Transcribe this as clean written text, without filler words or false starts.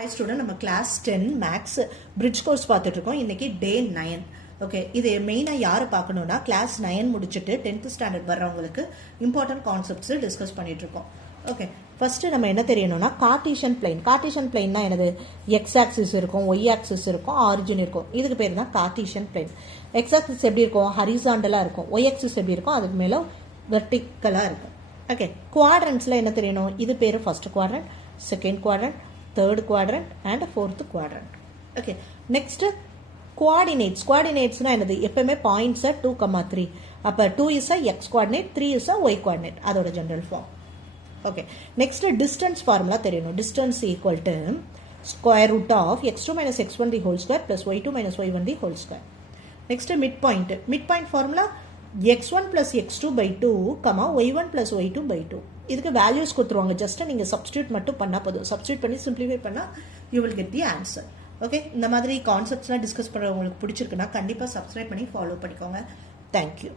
Hi student, நம்ம class 10 Max Bridge course பார்த்துட்டு இருக்கோம். இன்னைக்கு day 9. ஓகே, இது மெயினா யாரை பார்க்கணும்னா கிளாஸ் 9 முடிச்சுட்டு 10th ஸ்டாண்டர்ட் வர்றவங்களுக்கு இம்பார்ட்டன்ட் கான்செப்ட்ஸ் டிஸ்கஸ் பண்ணிட்டு இருக்கோம். ஓகே, ஃபர்ஸ்ட் நம்ம என்ன தெரியணும்னா கார்ட்டீசியன் பிளேன். கார்ட்டீசியன் பிளேன்னா என்னது? எக்ஸ் ஆக்சிஸ் இருக்கும், ஒய் ஆக்சிஸ் இருக்கும், ஆரிஜின் இருக்கும். இதுக்கு பேர் தான் கார்ட்டீசியன் பிளேன். எக்ஸ் ஆக்சிஸ் எப்படி இருக்கும்? ஹரிசாண்டலா இருக்கும். ஒய் ஆக்சிஸ் எப்படி இருக்கும்? அதுக்கு மேல வெர்டிக்கலா இருக்கும். ஓகே, குவாட்ரண்ட்ஸ்ல என்ன தெரியணும்? இது பேரு first quadrant, second quadrant, third quadrant and fourth quadrant. Okay, next coordinates. Coordinates na enadhu? Eppome points are 2, 3. Appa 2 is a x coordinate, 3 is a y coordinate. Adoda general form. Okay, next distance formula theriyano. Distance equal to square root of x2 minus x1 the whole square plus y2 minus y1 the whole square. Next midpoint. Midpoint formula x1 plus x2 by 2, y1 plus y2 by 2. இதுக்கு values கொடுத்துருவாங்க. Just நீங்கள் substitute மட்டும் பண்ணால் போதும். Substitute பண்ணி simplify பண்ணால் you will get the answer. Okay, இந்த மாதிரி கான்செப்ட்ஸ்லாம் டிஸ்கஸ் பண்ணுறவங்களுக்கு பிடிச்சிருக்குன்னா கண்டிப்பாக சப்ஸ்கிரைப் பண்ணி ஃபாலோ பண்ணிக்கோங்க. தேங்க்யூ.